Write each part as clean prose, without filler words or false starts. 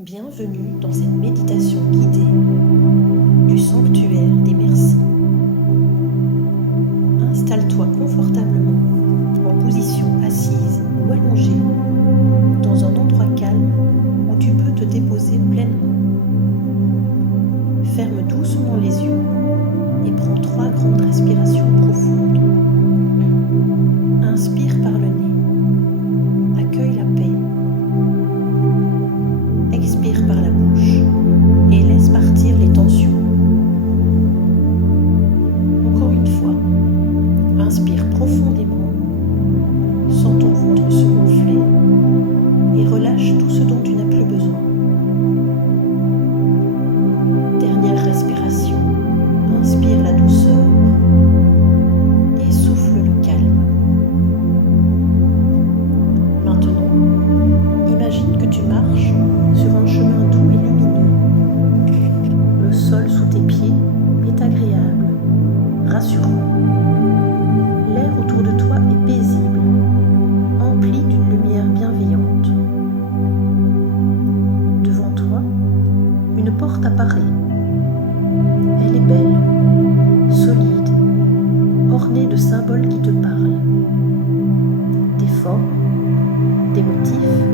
Bienvenue dans cette méditation guidée du sanctuaire des merci. Installe-toi confortablement en position assise ou allongée dans un endroit calme où tu peux te déposer pleinement. Ferme doucement les yeux et prends 3 grandes respirations profondes. Inspire par le nez, accueille la paix. Expire par la bouche et laisse partir les tensions. Encore une fois, inspire profondément, sens ton ventre se gonfler et relâche tout ce dont tu n'as plus besoin. Dernière respiration, inspire la douceur et souffle le calme. Maintenant, imagine que tu marches sur un chemin doux et lumineux. Le sol sous tes pieds est agréable, rassurant. L'air autour de toi est paisible, empli d'une lumière bienveillante. Devant toi, une porte apparaît. Elle est belle, solide, ornée de symboles qui te parlent. Des formes, des motifs,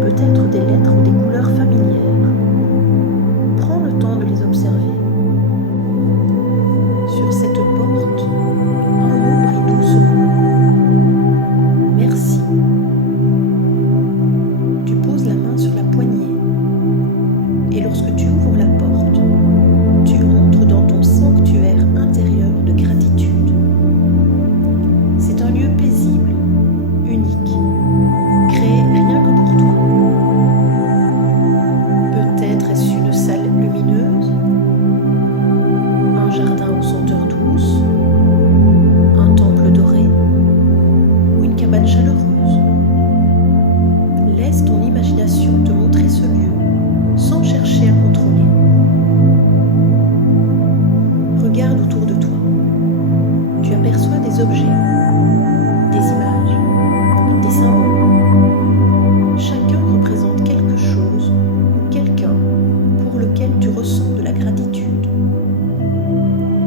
peut-être des lettres ou des couleurs familières. Prends le temps de les observer. Sur cette porte, un mot brille doucement. Merci. Tu poses la main sur la poignée et lorsque tu ouvres la porte, tu entres dans ton sanctuaire intérieur de gratitude. C'est un lieu paisible, unique, créé rien que pour toi. Peut-être est-ce une salle lumineuse, un jardin aux senteurs douces, un temple doré ou une cabane chaleureuse. Laisse ton imagination te montrer ce lieu sans chercher à contrôler. Regarde autour de toi. Tu aperçois des objets, des images, des symboles. Chacun représente quelque chose ou quelqu'un pour lequel tu ressens de la gratitude.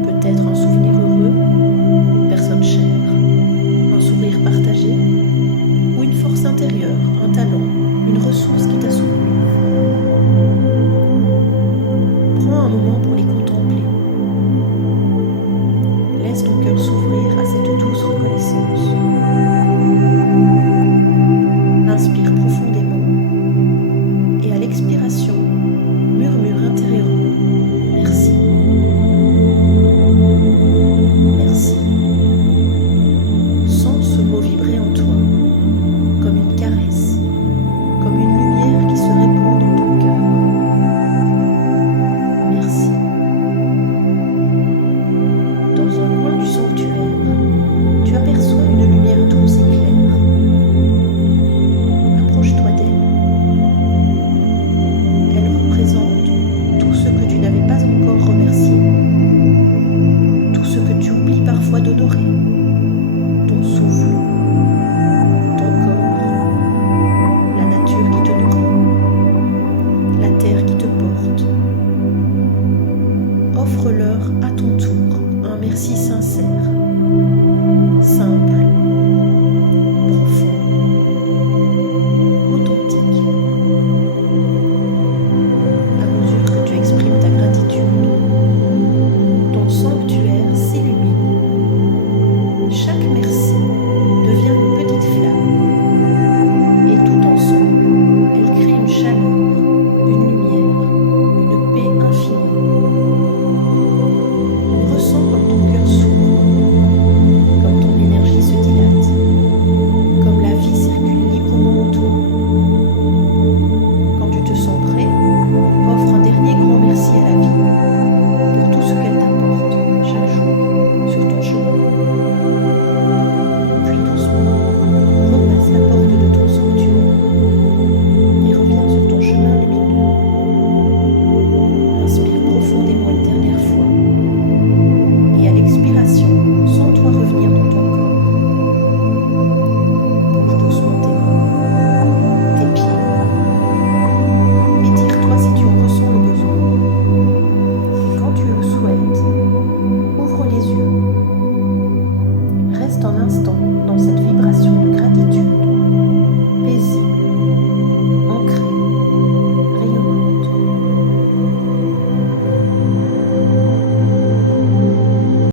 Peut-être un souvenir heureux, une personne chère, un sourire partagé ou une force intérieure, un talent, une ressource qui t'a soutenu. Prends un moment pour les contempler. Laisse ton cœur s'ouvrir à cette douce reconnaissance. Inspire profondément et à l'expiration, murmure intérieurement « Merci ». Merci. Sens ce mot vibrer en toi comme une caresse, instant dans cette vibration de gratitude.